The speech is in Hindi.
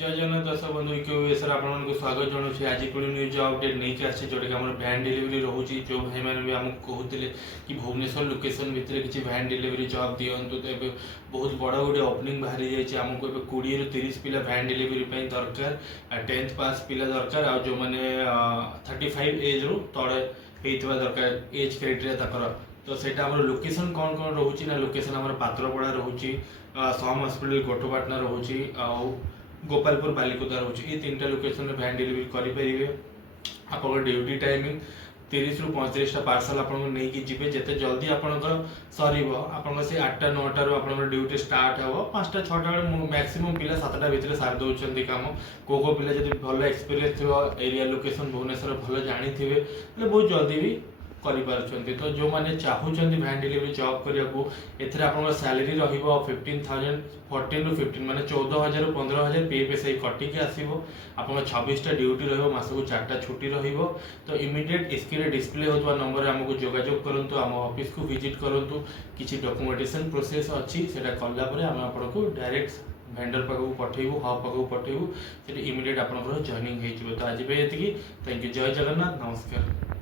जय जगन्नाथ दर्शक बंधु यूएसर आपको स्वागत जनाऊँ आज पुणी न्यूज अपडेट नहीं आसी जोटा कि भैन डिलीवरी रोचे जो भाई मैंने भी आमको कहते कि भुवनेश्वर लोकेशन भितर किसी भैन डिलीवरी जॉब दिंतु तो बहुत बड़ा गोटे ओपनिंग बाहरी जाइए आमको 20 ରୁ 30 पिला भैन डिलीवरी दरकार 10th पास पिला दरकार आ जो मैंने 35 एज रु तले होता दरकार एज क्राइटेरिया तो सेटा आम लोकेशन कौन कौन रोचे ना लोकेशन आम पात्रपड़ा रोचे सम हस्पिटाल गोटपाटना रोचे गोपालपुर बालिकुदा रोचे ये 3टा लोकेशन में भैन डिलीवरी करेंगे। आप ड्यूटी टाइमिंग 30 ରୁ 35 टा पार्सल आपको नहीं जी जिते जल्दी आपंकर सर आप 8टा 9टा रू आप ड्यूटी स्टार्ट हे 5टा 6टा मैक्सिमम पिला 7टा भितर सारी दौरान कम को पिला जब भल एक्सपीरियंस थी एरिया लोकेशन भुवनेश्वर भल जानी थे बहुत जल्दी भी करें। तो जो मैंने चाहूँ भैन डिलीवरी जॉब करने को एथेर आप सैलरी रहिबो 15,000 14 ରୁ 15 माने 14,000 ରୁ 15,000 पे पैसा कटिक आसो आप 26टा ड्यूटी रहिबो मासको 4टा छुट्टी रहिबो। तो इमिडिएट स्क्रीन डिस्प्ले होता नंबर आमको जोगाजोग करूँ आम ऑफिस को विजिट करूँ किसी डॉक्यूमेंटेशन प्रोसेस अच्छी से कलापर आम आपको डायरेक्ट वेंडर पाखक पठेबू हब पाखक पठेबू से इमिडिएट आप जॉइनिंग हो। तो आज ये थैंक यू। जय जगन्नाथ नमस्कार।